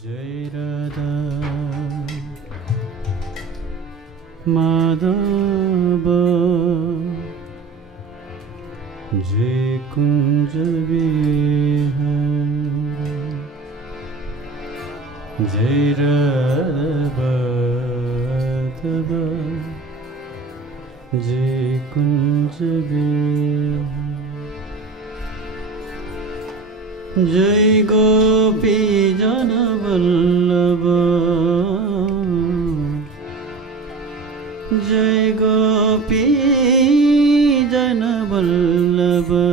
Jai Radha Madhava Jai Kunja Vihara Jai Radha Madhava Jai Kunja Vihara Jai Gopi Jana Vallabha Jai Gopi Jana Vallabha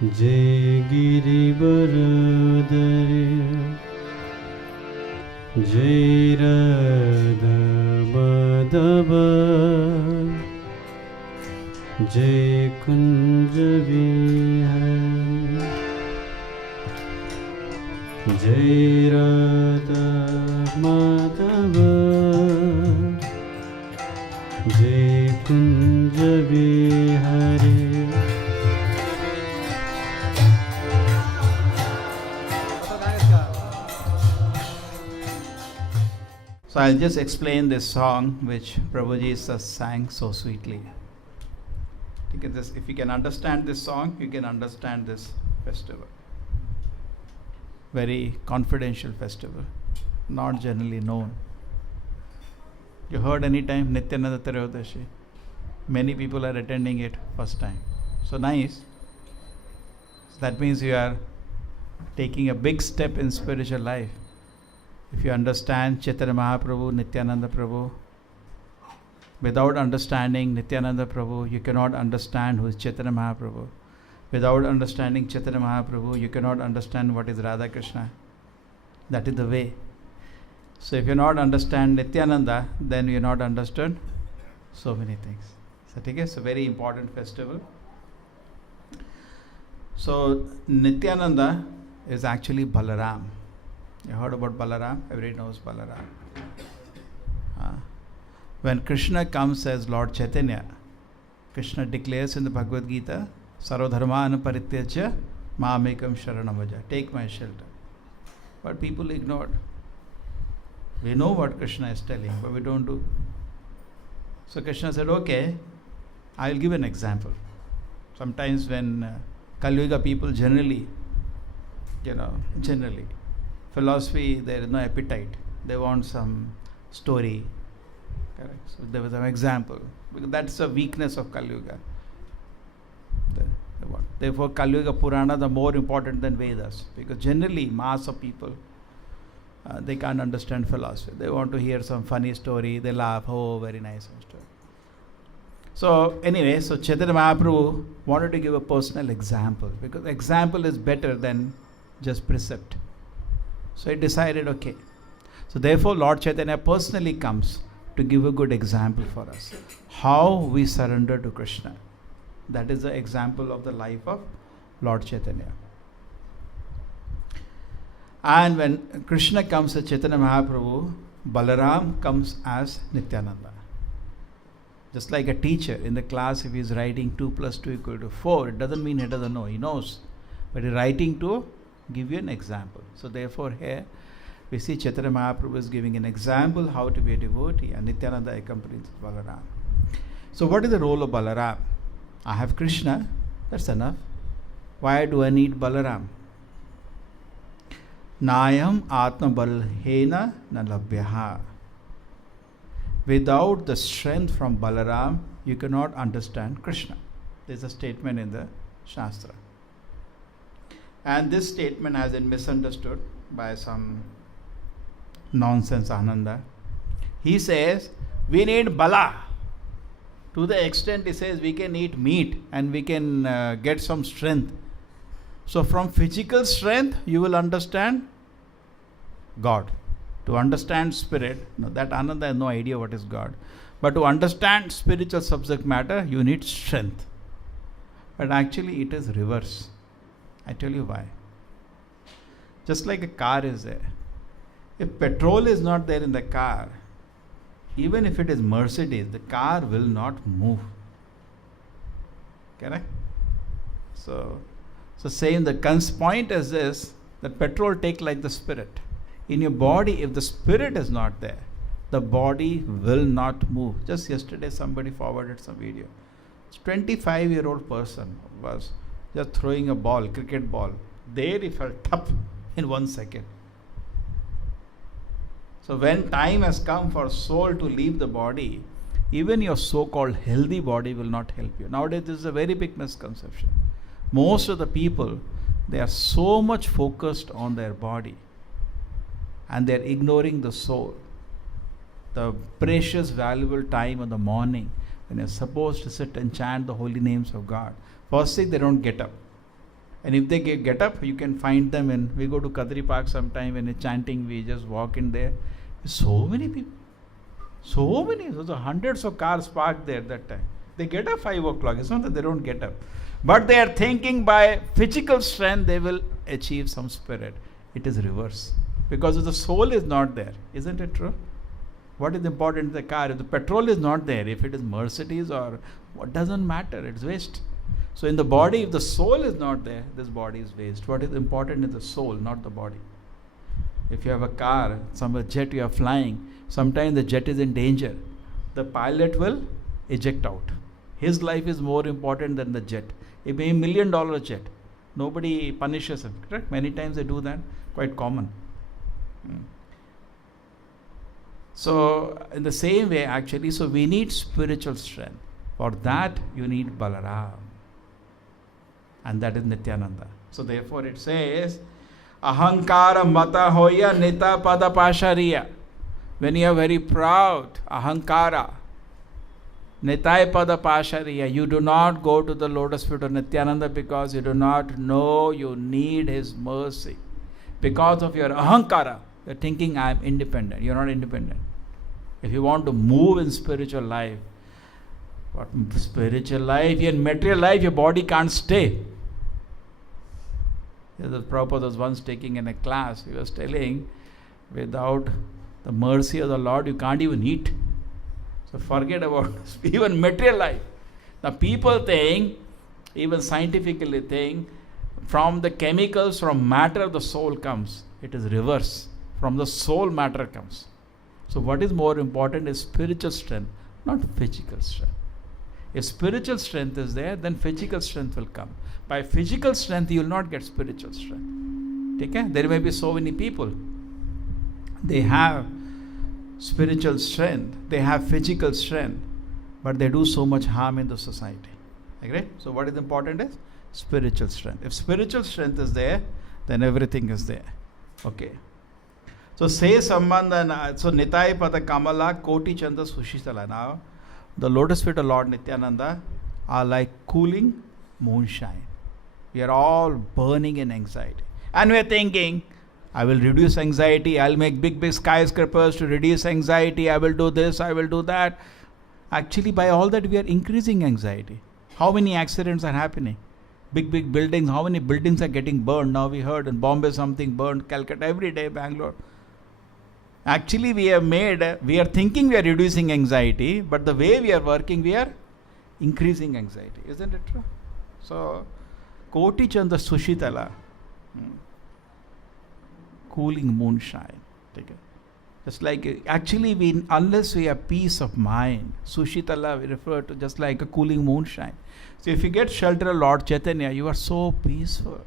Jai Giri Varadari Jai Radha Madhava Jai Kunja Vihara Jai Radha Madhava Jai Kunja Vihare. So I'll just explain this song which Prabhuji sang so sweetly. If you can understand this song, you can understand this festival. Very confidential festival, not generally known. You heard any time Nityananda Tirayodasi? Many people are attending it first time. So nice. So that means you are taking a big step in spiritual life. If you understand Chaitanya Mahaprabhu, Nityananda Prabhu, without understanding Nityananda Prabhu, you cannot understand who is Chaitanya Mahaprabhu. Without understanding Chaitanya Mahaprabhu, you cannot understand what is Radha Krishna. That is the way. So if you not understand Nityananda, then you not understood so many things. So it's a very important festival. So Nityananda is actually Balaram. You heard about Balaram? Everybody knows Balaram. When Krishna comes as Lord Chaitanya, Krishna declares in the Bhagavad Gita, Sarvadharmana Parityaja Mamekam Sharanamaja. Take my shelter. But people ignored. We know what Krishna is telling, but we don't do. So Krishna said, okay, I will give an example. Sometimes when Kali Yuga people generally, philosophy, there is no appetite. They want some story. Correct. So there was an example. Because that's a weakness of Kali Yuga. Therefore, Kali Yuga Purana are more important than Vedas, because generally mass of people they can't understand philosophy. They want to hear some funny story. They laugh. Oh, very nice story. So anyway, so Chaitanya Mahaprabhu wanted to give a personal example, because example is better than just precept. So he decided, okay. So therefore, Lord Chaitanya personally comes to give a good example for us. How we surrender to Krishna. That is the example of the life of Lord Chaitanya. And when Krishna comes as Chaitanya Mahaprabhu, Balaram comes as Nityananda. Just like a teacher in the class, if he is writing 2 + 2 = 4, it doesn't mean he doesn't know, he knows. But he is writing to give you an example. So therefore here we see Chaitanya Mahaprabhu is giving an example how to be a devotee, and Nityananda accompanies Balaram. So what is the role of Balaram? I have Krishna, that's enough. Why do I need Balaram? Nayam Atma Balhena Nalabhyaha. Without the strength from Balaram, you cannot understand Krishna. There's a statement in the Shastra. And this statement has been misunderstood by some nonsense Ananda. He says, we need Bala. To the extent he says we can eat meat and we can get some strength. So from physical strength you will understand God. To understand spirit, no, that Ananda has no idea what is God. But to understand spiritual subject matter, you need strength. But actually it is reverse. I tell you why. Just like a car is there. If petrol is not there in the car, even if it is Mercedes, the car will not move. Correct? So same, the point is this, That petrol take like the spirit. In your body, if the spirit is not there, the body will not move. Just yesterday somebody forwarded some video. 25-year-old person was just throwing a ball, cricket ball. There he fell top in 1 second. So when time has come for soul to leave the body, even your so-called healthy body will not help you. Nowadays this is a very big misconception. Most of the people, they are so much focused on their body and they are ignoring the soul. The precious, valuable time in the morning when you're supposed to sit and chant the holy names of God. First thing, they don't get up. And if they get up, you can find them in, we go to Kadri Park sometime when it's chanting, we just walk in there. So many people. So many. So the hundreds of cars parked there that time. They get up 5 o'clock. It's not that they don't get up. But they are thinking by physical strength they will achieve some spirit. It is reverse. Because if the soul is not there, isn't it true? What is important in the car? If the petrol is not there, if it is Mercedes or what, doesn't matter, it's waste. So in the body, if the soul is not there, this body is waste. What is important is the soul, not the body. If you have a car, some jet you are flying, sometimes the jet is in danger. The pilot will eject out. His life is more important than the jet. It may be $1 million jet. Nobody punishes him, correct? Many times they do that, quite common. So in the same way actually, so we need spiritual strength. For that you need Balaram. And that is Nityananda. So therefore it says, Ahankara mata hoya nita pada pashariya. When you are very proud, Ahankara, Nitai pada pashariya, you do not go to the lotus feet of Nityananda because you do not know you need his mercy. Because of your Ahankara, you are thinking I am independent. You are not independent. If you want to move in spiritual life, what spiritual life? In material life, your body can't stay. The Prabhupada was once taking in a class, he was telling, without the mercy of the Lord, you can't even eat. So forget about even material life. Now people think, even scientifically think, from the chemicals, from matter the soul comes. It is reverse. From the soul matter comes. So what is more important is spiritual strength, not physical strength. If spiritual strength is there, then physical strength will come. By physical strength, you will not get spiritual strength. Okay? There may be so many people. They have spiritual strength, they have physical strength, but they do so much harm in the society. Agree? So what is important is spiritual strength. If spiritual strength is there, then everything is there. Okay. So say Sambandha, so Nitai Pada Kamala Koti Chanda Sushitala. Now, the lotus feet of Lord Nityananda are like cooling moonshine. We are all burning in anxiety. And we are thinking, I will reduce anxiety, I will make big skyscrapers to reduce anxiety, I will do this, I will do that. Actually, by all that, we are increasing anxiety. How many accidents are happening? Big buildings, how many buildings are getting burned? Now we heard in Bombay something burned, Calcutta every day, Bangalore. Actually, we are thinking we are reducing anxiety, but the way we are working, we are increasing anxiety. Isn't it true? So, Koti Chanda Sushitala, cooling moonshine. Take it. Just like, actually, unless we have peace of mind, Sushitala we refer to just like a cooling moonshine. So, if you get shelter of Lord Chaitanya, you are so peaceful.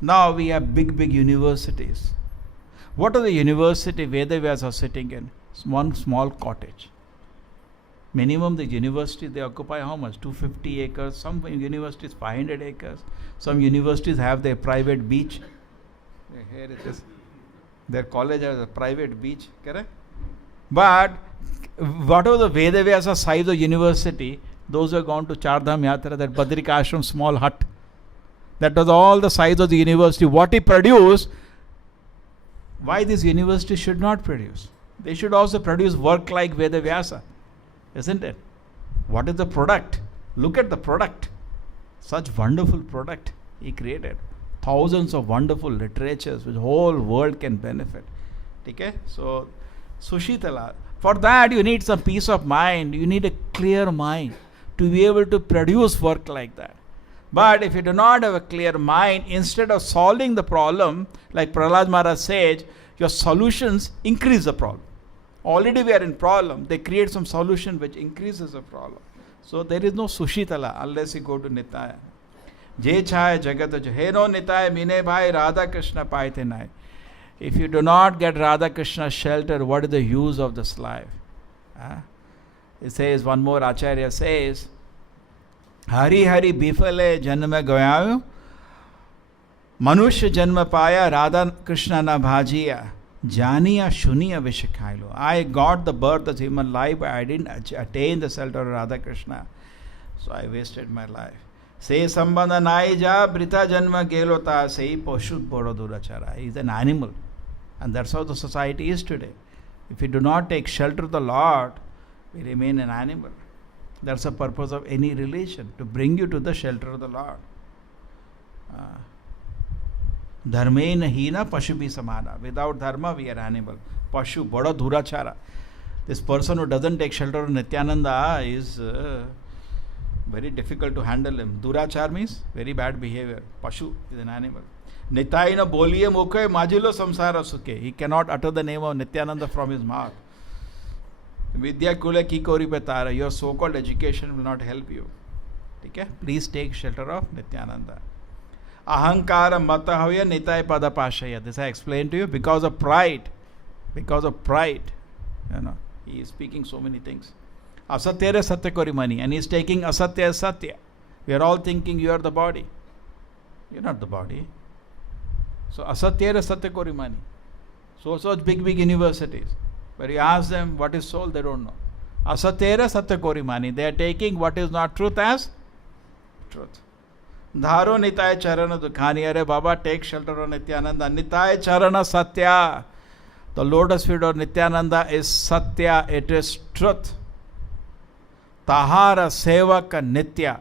Now we have big universities. What are the university Vedavyas are sitting in? One small cottage. Minimum the university they occupy how much? 250 acres. Some universities 500 acres. Some universities have their private beach. Here it is. Their college has a private beach. Correct? But whatever the Vedavyas size of university, those who have gone to Chardham Yatra, that Badrika Ashram small hut, that was all the size of the university. What he produced, why this university should not produce? They should also produce work like Vedavyasa, isn't it? What is the product? Look at the product. Such wonderful product he created. Thousands of wonderful literatures which whole world can benefit. Okay? So, Sushitala. For that you need some peace of mind. You need a clear mind to be able to produce work like that. But if you do not have a clear mind, instead of solving the problem, like Prahlad Maharaj says, your solutions increase the problem. Already we are in problem. They create some solution which increases the problem. So there is no Sushitala unless you go to Nitaya. Je chaya jagat jo. He no Nitaya mine bhai Radha Krishna paite nai. If you do not get Radha Krishna's shelter, what is the use of this life? It says, one more Acharya says, Hari Hari bifale janma gayayo, Manushya janma paya Radha Krishna na bhajiya, Janiya shuniya vishakhailo. I got the birth of human life, but I didn't attain the shelter of Radha Krishna. So I wasted my life. Se sambandha nai ja brita janma gelota, sei poshut bodo durachara. He is an animal. And that's how the society is today. If we do not take shelter of the Lord, we remain an animal. That's the purpose of any religion, to bring you to the shelter of the Lord. Dharmena hina pashubi samana. Without dharma, we are animal. Pashu, bada dhurachara. This person who doesn't take shelter of Nityananda is very difficult to handle him. Durachar means very bad behavior. Pashu is an animal. Nitayana boliye mukhe majilo samsara sukhe. He cannot utter the name of Nityananda from his mouth. Vidya kule ki kori pe tara. Your so-called education will not help you. Okay? Please take shelter of Nityananda. Ahankara mata havya nitay pada pashaya. This I explained to you. Because of pride. Because of pride. He is speaking so many things. Asatya re satya kori mani. And he is taking asatya as satya. We are all thinking you are the body. You are not the body. So asatya re satya kori mani. So big universities. But you ask them what is soul, they don't know. Asatya re satya kori mani. They are taking what is not truth as truth. Dharo nitaya charana dukhani. Are Baba, take shelter of Nityananda. Nitaya charana satya. The lotus feet of Nityananda is satya. It is truth. Tahara sevaka nitya.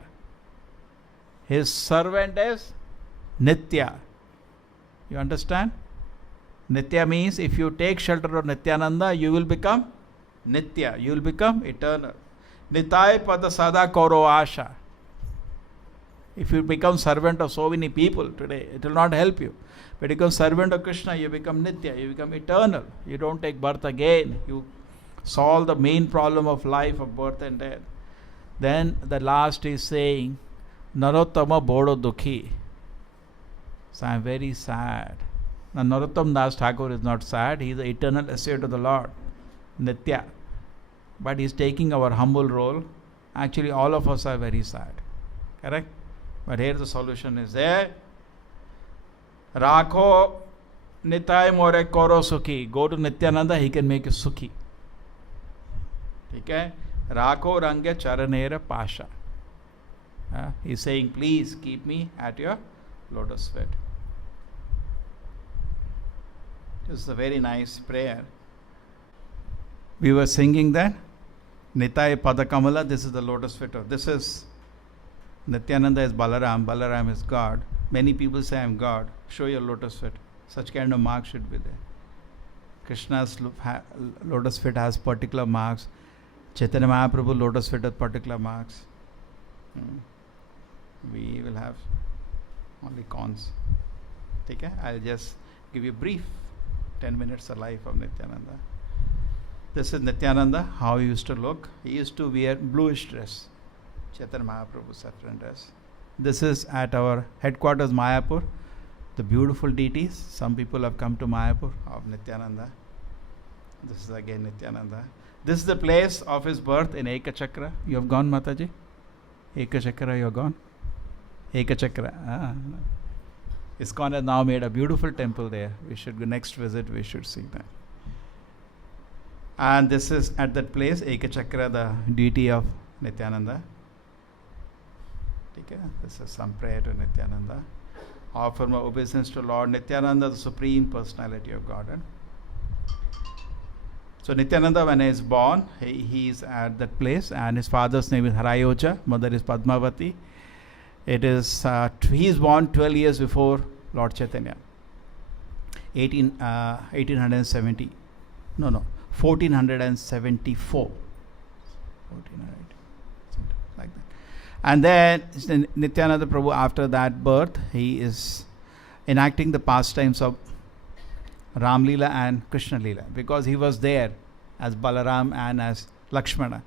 His servant is nitya. You understand? Nitya means if you take shelter of Nityananda, you will become Nitya. You will become eternal. Nitai pada sada koro asha. If you become servant of so many people today, it will not help you. But you become servant of Krishna, you become Nitya. You become eternal. You don't take birth again. You solve the main problem of life, of birth and death. Then the last is saying, Narottama bodo dukhi. So I am very sad. Now Narottam Das Thakur is not sad. He is the eternal associate of the Lord. Nitya. But he is taking our humble role. Actually all of us are very sad. Correct? But here the solution is there. Rakho Nitai more koro sukhi. Go to Nityananda, he can make you sukhi. Okay? Rakho range charanera pasha. He is saying, please keep me at your lotus feet. This is a very nice prayer. We were singing that. Nitai Padakamala, this is the lotus feet of. This is Nityananda is Balaram. Balaram is God. Many people say I am God. Show your lotus feet. Such kind of marks should be there. Krishna's lotus feet has particular marks. Chaitanya Mahaprabhu lotus feet has particular marks. We will have only cons. Okay? I'll just give you a brief 10 minutes of life of Nityananda. This is Nityananda, how he used to look. He used to wear bluish dress. Chaitanya Mahaprabhu's saffron dress. This is at our headquarters, Mayapur. The beautiful deities. Some people have come to Mayapur of Nityananda. This is again Nityananda. This is the place of his birth in Ekachakra. You have gone, Mataji? Ekachakra, you have gone? Ekachakra. ISKCON has now made a beautiful temple there. We should go next visit, we should see that. And this is at that place, Ekachakra, the deity of Nityananda. Okay? This is some prayer to Nityananda. Offer my obeisance to Lord Nityananda, the Supreme Personality of Godhead. So Nityananda, when he is born, he is at that place, and his father's name is Harayoja, mother is Padmavati. It is he is born 12 years before Lord Chaitanya. 1474. 1400, like that. And then Nityananda Prabhu, after that birth, he is enacting the pastimes of Ram Leela and Krishna Leela, because he was there as Balaram and as Lakshmana.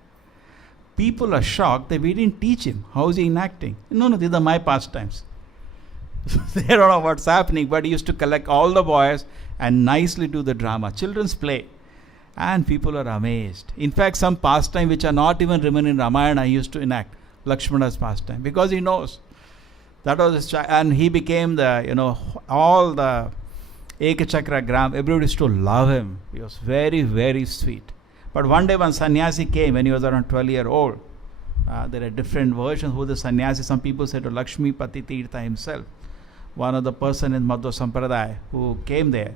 People are shocked that we didn't teach him. How is he enacting? No, these are my pastimes. They don't know what's happening, but he used to collect all the boys and nicely do the drama. Children's play. And people are amazed. In fact, some pastime which are not even written in Ramayana, he used to enact. Lakshmana's pastime. Because he knows. That was his child. And he became the, all the Ekachakra Gram, everybody used to love him. He was very, very sweet. But one day when sannyasi came, when he was around 12 years old, there are different versions who the sannyasi, some people said to Lakshmi Pati Tirtha himself, one of the person in Madhva Sampradaya who came there.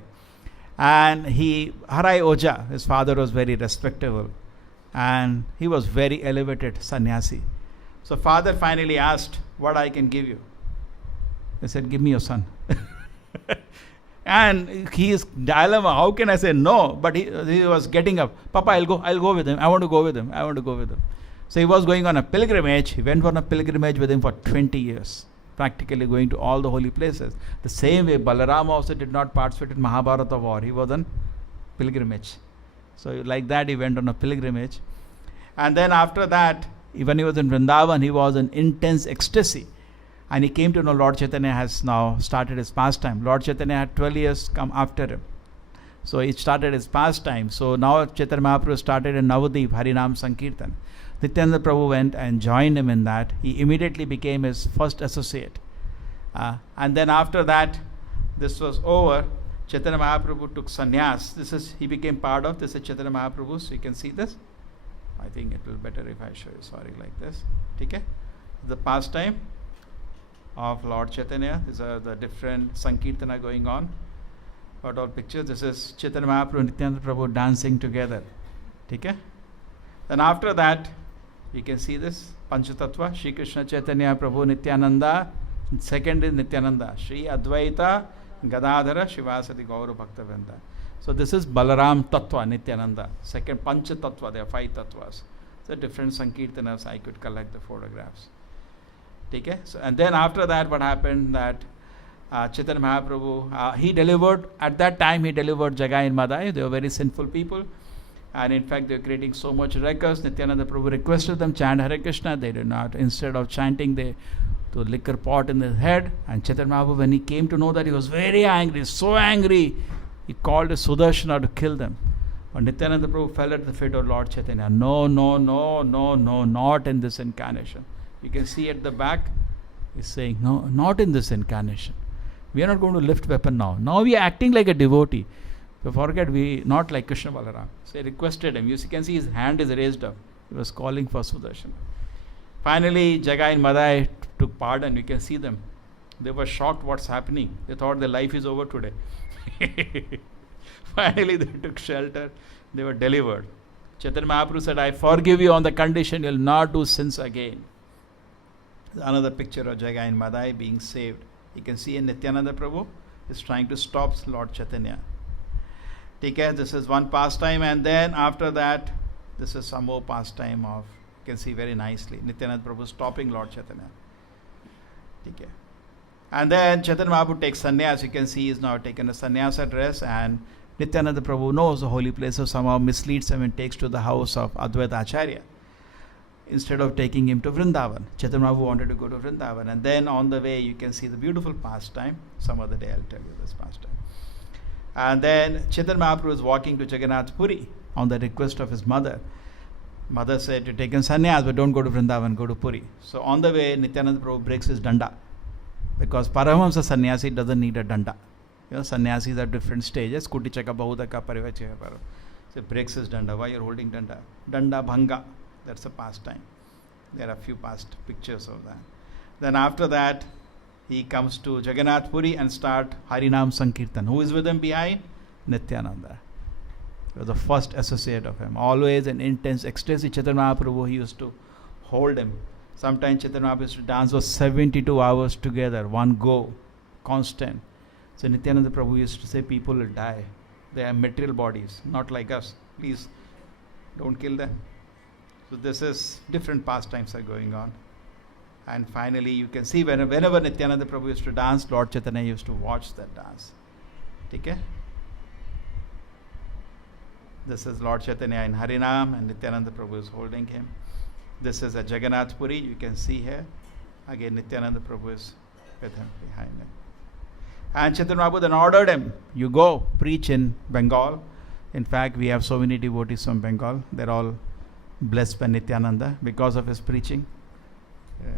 And Harai Oja, his father was very respectable. And he was very elevated sannyasi. So father finally asked, what I can give you? He said, give me your son. And his dilemma, how can I say no? But he was getting up. Papa, I'll go with him. I want to go with him. So he was going on a pilgrimage. He went on a pilgrimage with him for 20 years. Practically going to all the holy places. The same way Balarama also did not participate in Mahabharata war. He was on pilgrimage. So like that he went on a pilgrimage. And then after that, when he was in Vrindavan, he was in intense ecstasy. And he came to know Lord Chaitanya has now started his pastime. Lord Chaitanya had 12 years come after him. So he started his pastime. So now Chaitanya Mahaprabhu started in Navadip, Harinam Sankirtan. Nityananda Prabhu went and joined him in that. He immediately became his first associate. And then after that, this was over. Chaitanya Mahaprabhu took sannyas. He became part of this is Chaitanya Mahaprabhu. So you can see this. I think it will be better if I show you. Sorry, like this. Okay? The pastime of Lord Chaitanya. These are the different Sankirtana going on. Got all pictures. This is Chaitanya Mahaprabhu and Nityananda Prabhu dancing together. Okay? Then after that, you can see this Panchatattva, Shri Krishna Chaitanya Prabhu Nityananda. Second is Nityananda, Shri Advaita Gadadhara Shivasati Gaura Bhakta Vrinda. So this is Balaram Tattva Nityananda. Second Panchatattva, there are 5 tattvas. So different Sankirtanas, I could collect the photographs. Okay? So, and then after that, what happened that Chaitanya Mahaprabhu, he delivered, at that time he delivered Jagai and Madai. They were very sinful people. And in fact, they were creating so much ruckus. Nityananda Prabhu requested them chant Hare Krishna. They did not. Instead of chanting, they threw a liquor pot in his head. And Chaitanya Mahaprabhu, when he came to know that, he was very angry, so angry, he called a Sudarshana to kill them. But Nityananda Prabhu fell at the feet of Lord Chaitanya. No, not in this incarnation. You can see at the back, he's saying, no, not in this incarnation. We are not going to lift weapon now. Now we are acting like a devotee. So forget, we not like Krishna Balaram. So he requested him. You can see his hand is raised up. He was calling for Sudarshana. Finally, Jagai and Madai took pardon. You can see them. They were shocked what's happening. They thought their life is over today. Finally, they took shelter. They were delivered. Chaitanya Mahaprabhu said, I forgive you on the condition you'll not do sins again. Another picture of Jagai and Madai being saved. You can see in Nityananda Prabhu is trying to stop Lord Chaitanya. Okay, this is one pastime, and then after that, this is some more pastime of, you can see very nicely, Nityananda Prabhu stopping Lord Chaitanya. Okay. And then Chaitanya Mahaprabhu takes sannyas. You can see he is now taken a sannyasa dress, and Nityananda Prabhu knows the holy place, so somehow misleads him and takes to the house of Advaita Acharya. Instead of taking him to Vrindavan. Chaitanya Mahaprabhu wanted to go to Vrindavan. And then on the way, you can see the beautiful pastime. Some other day I'll tell you this pastime. And then Chaitanya Mahaprabhu is walking to Jagannath Puri on the request of his mother. Mother said to take him sannyas, but don't go to Vrindavan, go to Puri. So on the way, Nityananda Prabhu breaks his danda. Because Paramahamsa sannyasi doesn't need a danda. Sannyasis are different stages. Kuti Chaka Bahudaka Parivachya. So he breaks his danda. Why you're holding danda? Danda Bhanga. That's a pastime. There are a few past pictures of that. Then after that, he comes to Jagannath Puri and start Harinam Sankirtan. Who is with him behind? Nityananda. He was the first associate of him. Always in intense ecstasy. Chaitanya Mahaprabhu, he used to hold him. Sometimes Chaitanya Mahaprabhu used to dance for 72 hours together, one go, constant. So Nityananda Prabhu used to say, people will die. They have material bodies, not like us. Please, don't kill them. So this is different pastimes are going on. And finally, you can see whenever Nityananda Prabhu used to dance, Lord Chaitanya used to watch that dance. Okay? This is Lord Chaitanya in Harinam, and Nityananda Prabhu is holding him. This is a Jagannath Puri, you can see here. Again, Nityananda Prabhu is with him, behind him. And Chaitanya Prabhu then ordered him, you go preach in Bengal. In fact, we have so many devotees from Bengal. They're all blessed by Nityananda because of his preaching.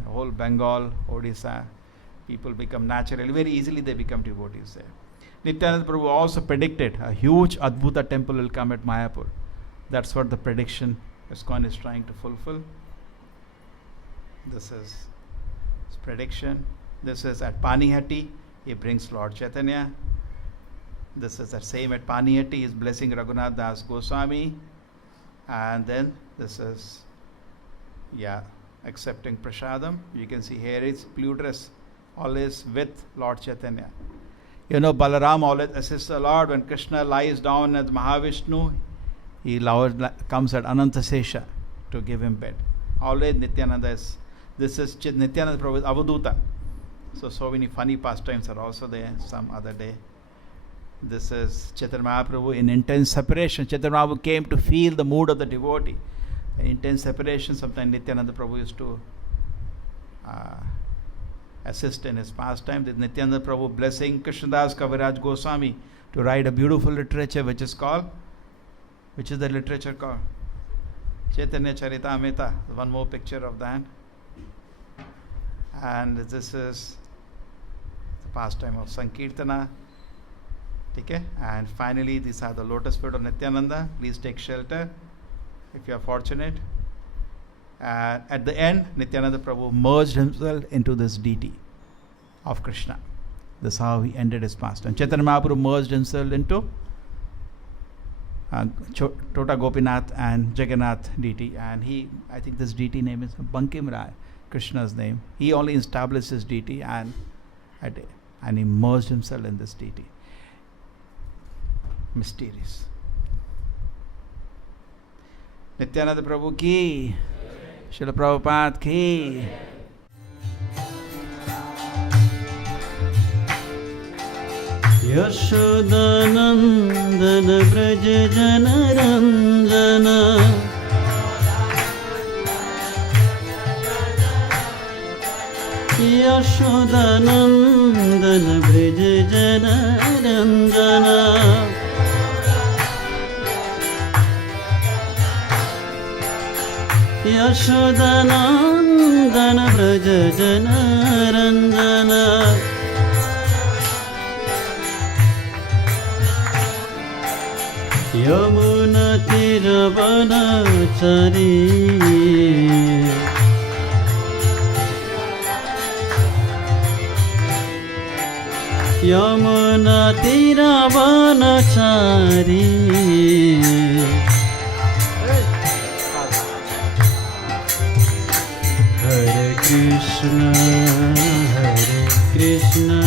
Whole Bengal, Odisha, people become naturally, very easily they become devotees there. Nityananda Prabhu also predicted a huge Adbhuta temple will come at Mayapur. That's what the prediction ISKCON is trying to fulfill. This is his prediction. This is at Panihati. He brings Lord Chaitanya. This is the same at Panihati. He is blessing Raghunath Das Goswami. And then this is, accepting prasadam. You can see here is blue dress, always with Lord Chaitanya. You know, Balaram always assists the Lord. When Krishna lies down as Mahavishnu, he comes at Anantasesha to give him bed. Always Nityananda is, this is Nityananda Prabhu is Avaduta. So many funny pastimes are also there some other day. This is Chaitanya Mahaprabhu in intense separation. Chaitanya Mahaprabhu came to feel the mood of the devotee. In intense separation, sometimes Nityananda Prabhu used to assist in his pastime. This Nityananda Prabhu blessing Krishnadas Kaviraj Goswami to write a beautiful literature which is the literature called? Chaitanya Charitamrita. One more picture of that. And this is the pastime of Sankirtana. Okay? And finally, these are the lotus feet of Nityananda. Please take shelter if you are fortunate. At the end, Nityananda Prabhu merged himself into this deity of Krishna. This is how he ended his pastime. Chaitanya Mahaprabhu merged himself into Tota Gopinath and Jagannath deity. And I think this deity name is Bankim Rai, Krishna's name. He only established his deity and he merged himself in this deity. Mysterious. Nityananda Prabhu ki, Srila Prabhupada ki. Yashodanandana Braja Janaranjana Yashodanandana Braja Janaranjana Yashodanandana Braja Janaranjana Yamuna Tiravanachari Yamuna Tiravanachari Hare Krishna Krishna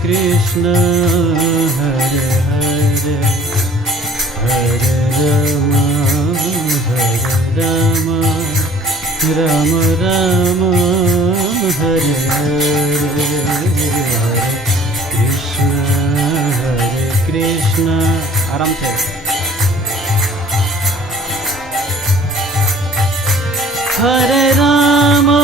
Krishna Hare Hare Hare Rama Rama Rama Hare Hare Hare Krishna Aram se Hare Rama